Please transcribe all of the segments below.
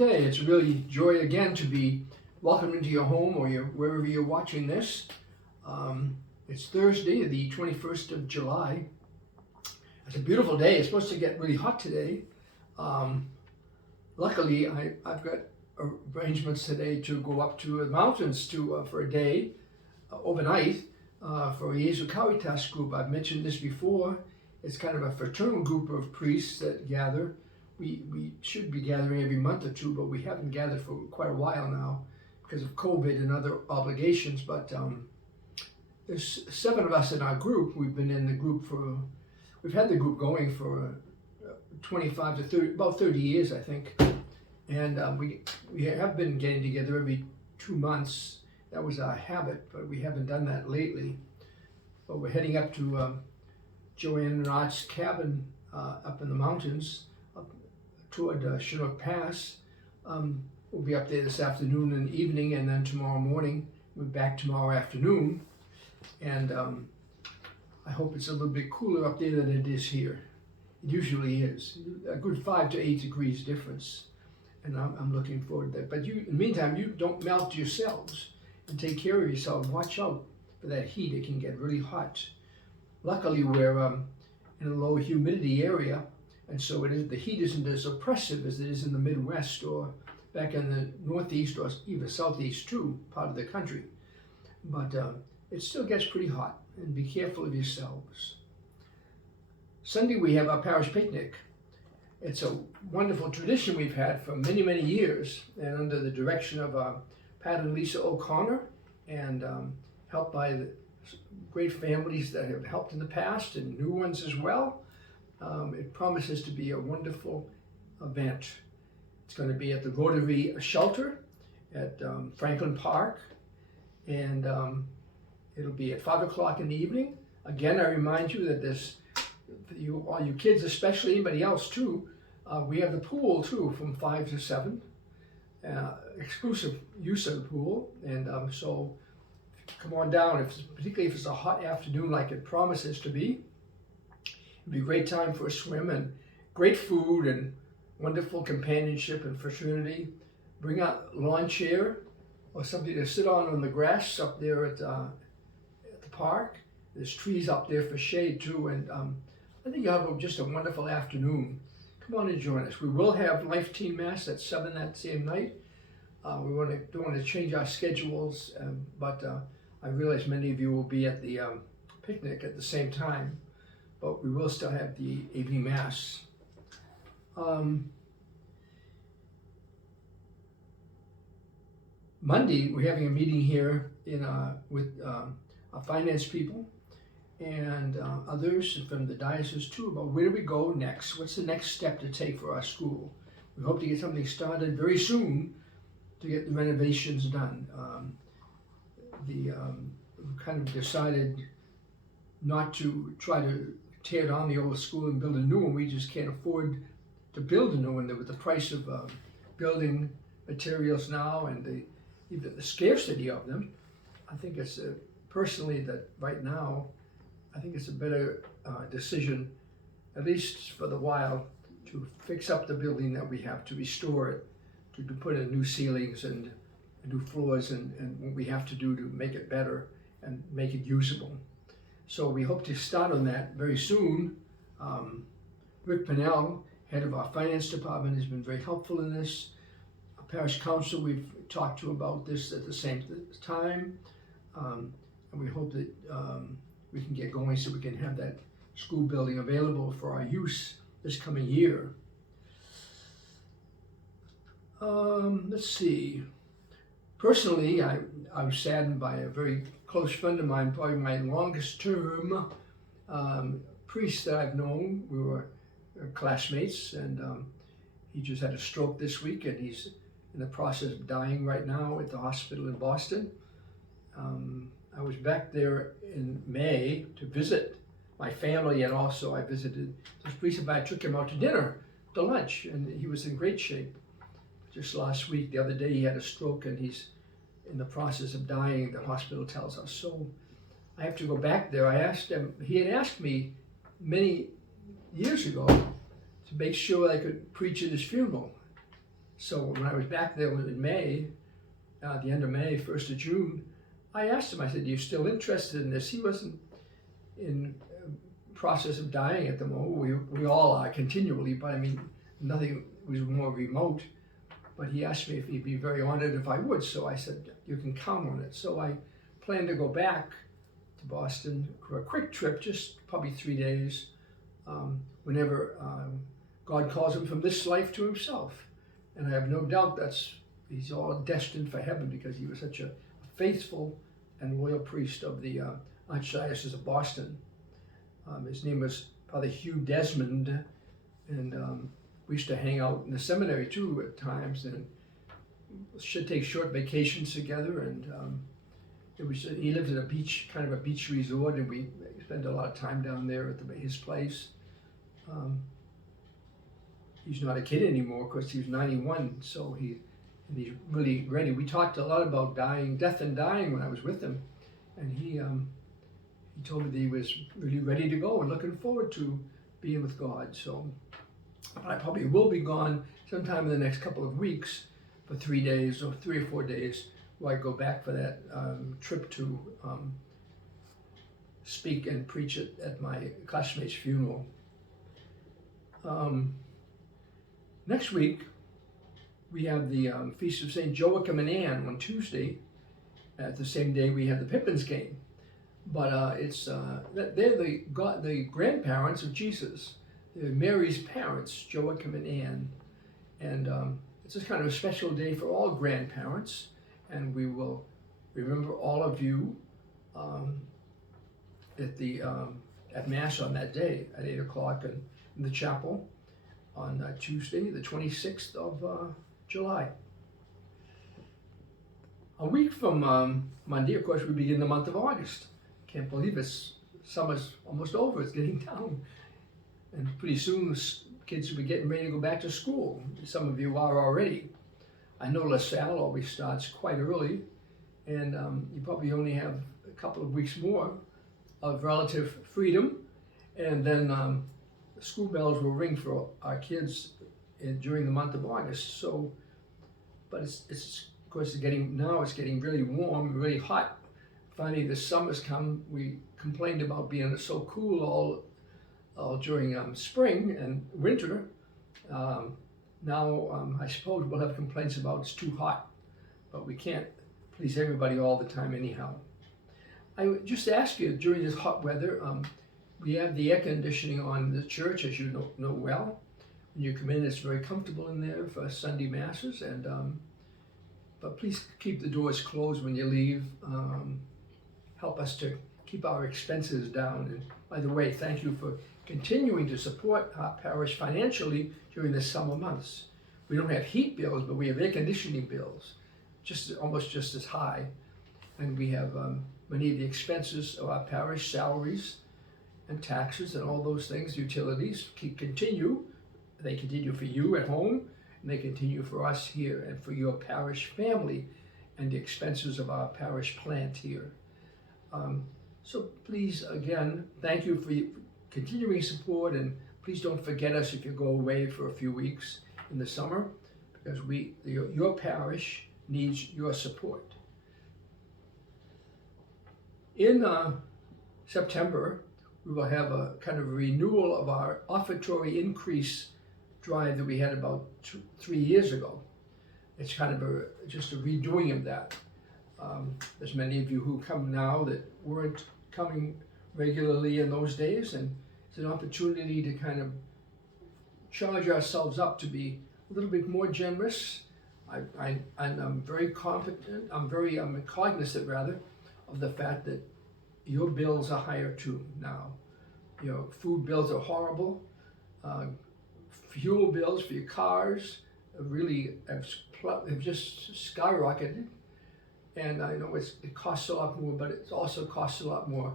day. It's really joy again to be welcomed into your home or wherever you're watching this. It's Thursday, the 21st of July. It's a beautiful day. It's supposed to get really hot today. Luckily, I've got arrangements today to go up to the mountains for a day overnight for a Jesu Caritas group. I've mentioned this before. It's kind of a fraternal group of priests that gather. We should be gathering every month or two, but we haven't gathered for quite a while now because of COVID and other obligations. But there's 7 of us in our group. We've been in the group we've had the group going for 25 to 30, about 30 years, I think. And we have been getting together every 2 months. That was our habit, but we haven't done that lately. But we're heading up to Joanne and Art's cabin up in the mountains, up toward Chinook Pass. We'll be up there this afternoon and evening, and then tomorrow morning. We're back tomorrow afternoon. And I hope it's a little bit cooler up there than it is here. It usually is. A good 5 to 8 degrees difference. And I'm looking forward to that. But in the meantime, you don't melt yourselves and take care of yourself. Watch out for that heat. It can get really hot. Luckily, we're in a low humidity area, and so the heat isn't as oppressive as it is in the Midwest or back in the Northeast or even Southeast too, part of the country. But it still gets pretty hot, and be careful of yourselves. Sunday we have our parish picnic. It's a wonderful tradition we've had for many, many years, and under the direction of Pat and Lisa O'Connor, and helped by the great families that have helped in the past and new ones as well. It promises to be a wonderful event. It's going to be at the Rotary Shelter at Franklin Park, and it'll be at 5 o'clock in the evening. Again, I remind you that all you kids, especially anybody else too, we have the pool too from 5 to 7, exclusive use of the pool, and so come on down, particularly if it's a hot afternoon like it promises to be. It'd be a great time for a swim and great food and wonderful companionship and fraternity. Bring a lawn chair or something to sit on the grass up there at the park. There's trees up there for shade too, and I think you'll have just a wonderful afternoon. Come on and join us. We will have Lifeteen Mass at 7 that same night. We don't want to change our schedules, but I realize many of you will be at the picnic at the same time, but we will still have the evening Mass. Monday, we're having a meeting here with our finance people and others from the diocese too about where do we go next? What's the next step to take for our school? We hope to get something started very soon to get the renovations done. We kind of decided not to try to tear down the old school and build a new one. We just can't afford to build a new one with the price of building materials now and even the scarcity of them. I think it's personally that right now, I think it's a better decision, at least for the while, to fix up the building that we have, to restore it, to put in new ceilings and new floors and what we have to do to make it better and make it usable. So we hope to start on that very soon. Rick Pinnell, head of our finance department, has been very helpful in this. Our parish council, we've talked to about this at the same time. And we hope that we can get going so we can have that school building available for our use this coming year. Let's see. Personally, I was saddened by a very close friend of mine, probably my longest term priest that I've known. We were classmates, and he just had a stroke this week, and he's in the process of dying right now at the hospital in Boston. I was back there in May to visit my family, and also I visited this priest, but I took him out to dinner, to lunch, and he was in great shape. Just last week, the other day, he had a stroke and he's in the process of dying, the hospital tells us. So I have to go back there. I asked him, he had asked me many years ago to make sure I could preach at his funeral. So when I was back there in May, the end of May, 1st of June, I asked him, I said, "Are you still interested in this?" He wasn't in process of dying at the moment. We all are continually, but I mean, nothing was more remote. But he asked me if he'd be very honored if I would. So I said, "You can count on it." So I plan to go back to Boston for a quick trip, just probably 3 days, whenever God calls him from this life to himself. And I have no doubt he's all destined for heaven, because he was such a faithful and loyal priest of the Archdiocese of Boston. His name was Father Hugh Desmond, and we used to hang out in the seminary too at times, and should take short vacations together. And he lived in a beach, kind of a beach resort, and we spent a lot of time down there at his place. He's not a kid anymore, of course. He was 91, so he's really ready. We talked a lot about death and dying when I was with him, and he told me that he was really ready to go and looking forward to being with God. So I probably will be gone sometime in the next couple of weeks for 3 days or 3 or 4 days, where I go back for that trip to speak and preach at my classmate's funeral. Next week, we have the Feast of St. Joachim and Anne on Tuesday. At the same day, we have the Pippins Game. But they're the grandparents of Jesus. They're Mary's parents, Joachim and Anne. And it's just kind of a special day for all grandparents. And we will remember all of you at Mass on that day at 8 o'clock in the chapel on Tuesday, the 26th of July. A week from Monday, of course, we begin the month of August. Can't believe summer's almost over. It's getting down. And pretty soon, kids will be getting ready to go back to school. Some of you are already. I know LaSalle always starts quite early, and you probably only have a couple of weeks more of relative freedom, and then the school bells will ring for our kids during the month of August. So, but it's of course it's getting really warm, really hot. Finally, the summer's come. We complained about being so cool all during spring and winter. Now, I suppose we'll have complaints about it's too hot, but we can't please everybody all the time anyhow. I would just ask you, during this hot weather, we have the air conditioning on in the church, as you know well. When you come in, it's very comfortable in there for Sunday masses, and but please keep the doors closed when you leave. Help us to keep our expenses down. And by the way, thank you for continuing to support our parish financially during the summer months. We don't have heat bills, but we have air conditioning bills, almost just as high. And we have many of the expenses of our parish, salaries and taxes and all those things, utilities, continue. They continue for you at home, and they continue for us here and for your parish family and the expenses of our parish plant here. So please, again, thank you for your continuing support, and please don't forget us if you go away for a few weeks in the summer, because your parish needs your support. In September, we will have a kind of renewal of our offertory increase drive that we had about 3 years ago. It's kind of just a redoing of that. There's many of you who come now that weren't coming regularly in those days, and it's an opportunity to kind of charge ourselves up to be a little bit more generous. I'm very confident, I'm cognizant rather, of the fact that your bills are higher too now. Your food bills are horrible. Fuel bills for your cars really have just skyrocketed. And I know it costs a lot more, but it also costs a lot more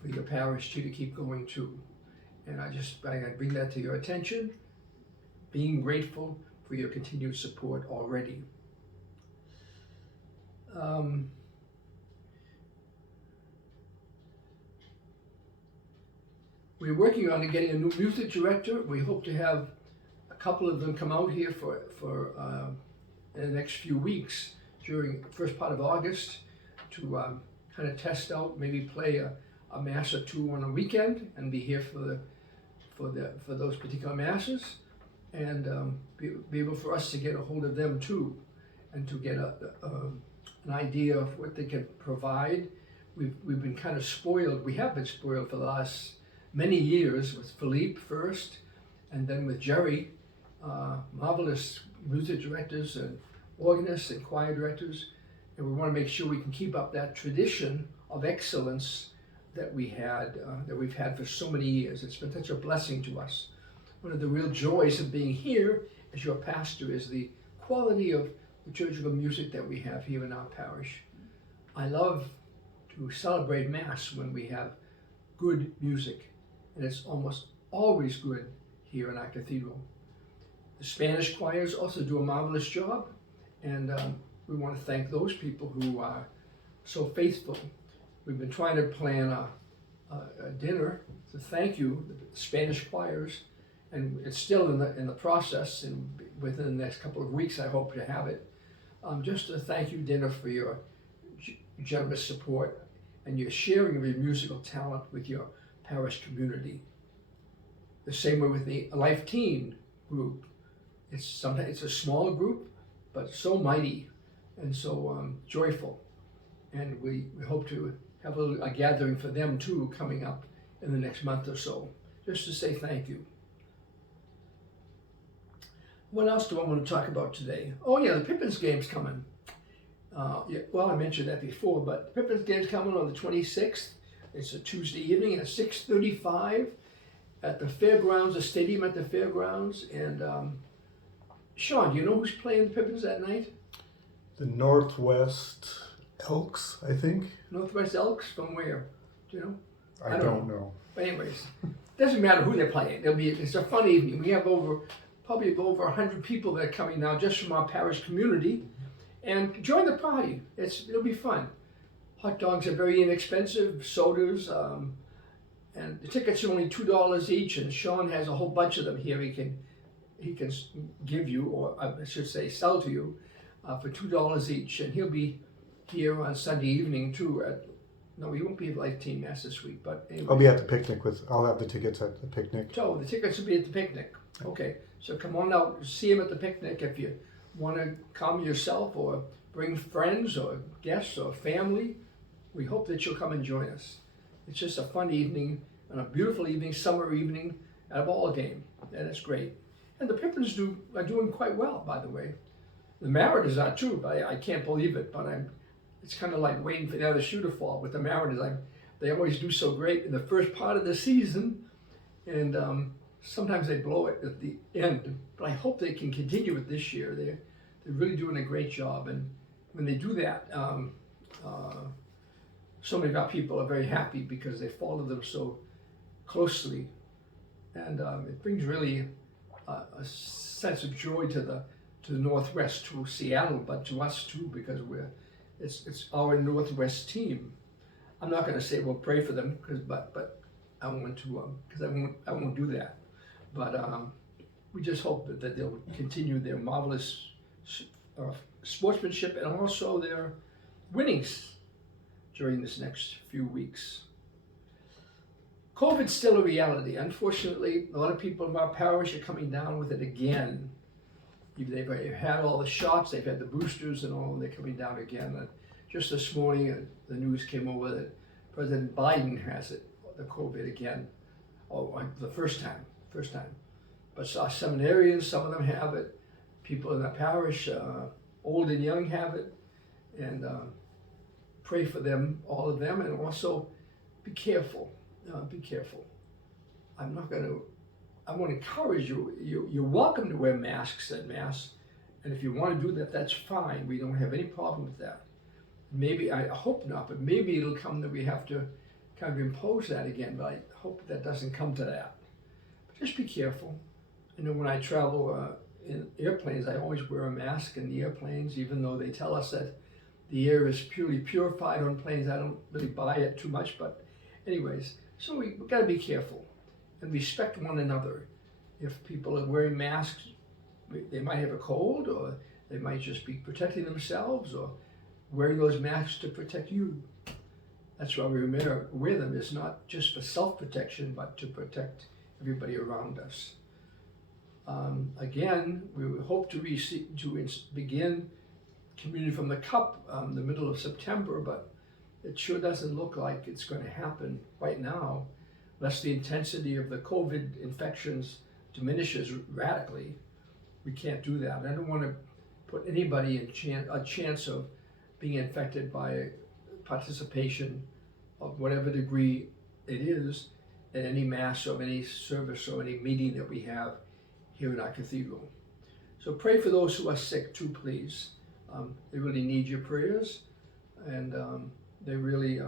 for your parish to keep going too. And I bring that to your attention, being grateful for your continued support already. We're working on getting a new music director. We hope to have a couple of them come out here for in the next few weeks during the first part of August to kind of test out, maybe play a mass or two on a weekend and be here for those particular masses, and be able for us to get a hold of them too, and to get an idea of what they can provide. We've been kind of spoiled. We have been spoiled for the last many years with Philippe first, and then with Jerry, marvelous music directors and organists and choir directors, and we want to make sure we can keep up that tradition of excellence that we've had for so many years. It's been such a blessing to us. One of the real joys of being here as your pastor is the quality of liturgical music that we have here in our parish. I love to celebrate Mass when we have good music, and it's almost always good here in our cathedral. The Spanish choirs also do a marvelous job, and we want to thank those people who are so faithful. We've been trying to plan a dinner to thank you, the Spanish choirs, and it's still in the process, and within the next couple of weeks I hope to have it. Just a thank you dinner for your generous support and your sharing of your musical talent with your parish community. The same way with the Lifeteen group. Sometimes it's a small group, but so mighty and so joyful. And we hope to have a gathering for them too coming up in the next month or so, just to say thank you. What else do I want to talk about today? Oh yeah, the Pippins Game's coming. Well, I mentioned that before, but the Pippins Game's coming on the 26th. It's a Tuesday evening at 6:35 at the fairgrounds, the stadium at the fairgrounds. And Shawn, do you know who's playing the Pippins that night? The Northwest Elks, I think. Northwest Elks from where? Do you know? I don't know. But anyways, doesn't matter who they're playing. It's a fun evening. We have probably over 100 people that are coming now just from our parish community, and join the party. It'll be fun. Hot dogs are very inexpensive, sodas, and the tickets are only $2 each. And Shawn has a whole bunch of them here. He can give you, or I should say, sell to you for $2 each, and he'll be here on Sunday evening too. No, he won't be at Lifeteen Mass this week, but anyway. I'll be at the picnic I'll have the tickets at the picnic. So the tickets will be at the picnic. Okay, so come on out, see him at the picnic if you want to come yourself or bring friends or guests or family. We hope that you'll come and join us. It's just a fun evening and a beautiful evening, summer evening at a ball game, and it's great. And the Pippins are doing quite well, by the way. The Mariners are too, but I can't believe it, but it's kind of like waiting for the other shoe to fall with the Mariners. They always do so great in the first part of the season, and sometimes they blow it at the end. But I hope they can continue it this year. They're really doing a great job, and when they do that, so many of our people are very happy because they follow them so closely, and it brings really a sense of joy to the Northwest, to Seattle, but to us too, because it's our Northwest team. I'm not going to say we'll pray for them, but I want to, because I won't do that. But we just hope that they'll continue their marvelous sportsmanship and also their winnings during this next few weeks. COVID's still a reality. Unfortunately, a lot of people in our parish are coming down with it again. They've had all the shots, they've had the boosters and all, and they're coming down again. And just this morning, the news came over that President Biden has it, the COVID again, the first time. But our seminarians, some of them have it. People in the parish, old and young, have it. And pray for them, all of them, and also be careful. Be careful. I want to encourage you. You're welcome to wear masks at Mass, and if you want to do that, that's fine. We don't have any problem with that. Maybe, I hope not, but maybe it'll come that we have to kind of impose that again, but I hope that doesn't come to that. But just be careful. You know, when I travel in airplanes, I always wear a mask in the airplanes, even though they tell us that the air is purely purified on planes. I don't really buy it too much, but anyways, so we've got to be careful and respect one another. If people are wearing masks, they might have a cold, or they might just be protecting themselves, or wearing those masks to protect you. That's why we wear them. It's not just for self-protection, but to protect everybody around us. Again, we hope to begin communion from the cup the middle of September, but it sure doesn't look like it's going to happen right now, unless the intensity of the COVID infections diminishes radically. We can't do that. I don't want to put anybody in a chance of being infected by participation of whatever degree it is at any mass or any service or any meeting that we have here in our cathedral. So pray for those who are sick too, please. They really need your prayers, and they really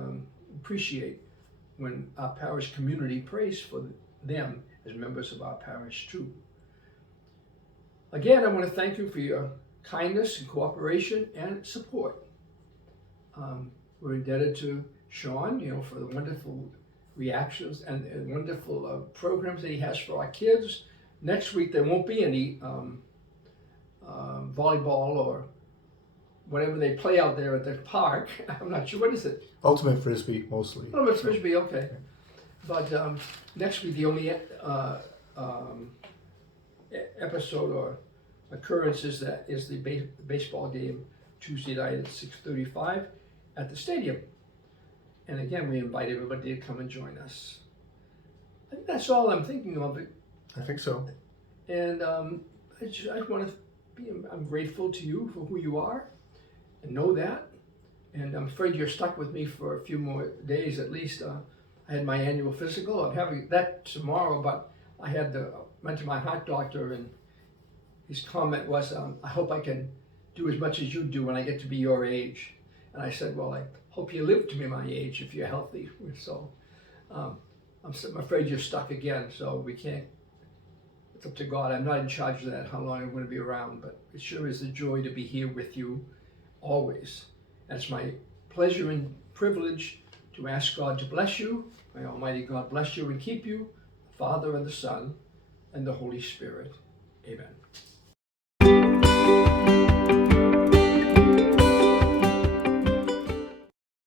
appreciate when our parish community prays for them as members of our parish too. Again, I want to thank you for your kindness and cooperation and support. We're indebted to Shawn, for the wonderful reactions and wonderful programs that he has for our kids. Next week there won't be any volleyball or whatever they play out there at the park. I'm not sure, what is it? Ultimate Frisbee, mostly. Ultimate Frisbee, okay. But next week the only episode or occurrence is the baseball game Tuesday night at 6:35 at the stadium. And again, we invite everybody to come and join us. I think that's all I'm thinking of. I think so. And I just want to I'm grateful to you for who you are, and know that. And I'm afraid you're stuck with me for a few more days at least. I had my annual physical. I'm having that tomorrow, but I went to my heart doctor, and his comment was, I hope I can do as much as you do when I get to be your age. And I said, well, I hope you live to be my age if you're healthy. So I'm afraid you're stuck again, so we can't. It's up to God. I'm not in charge of that, how long I'm going to be around, but it sure is a joy to be here with you always. And it's my pleasure and privilege to ask God to bless you. May Almighty God bless you and keep you, the Father and the Son and the Holy Spirit. Amen.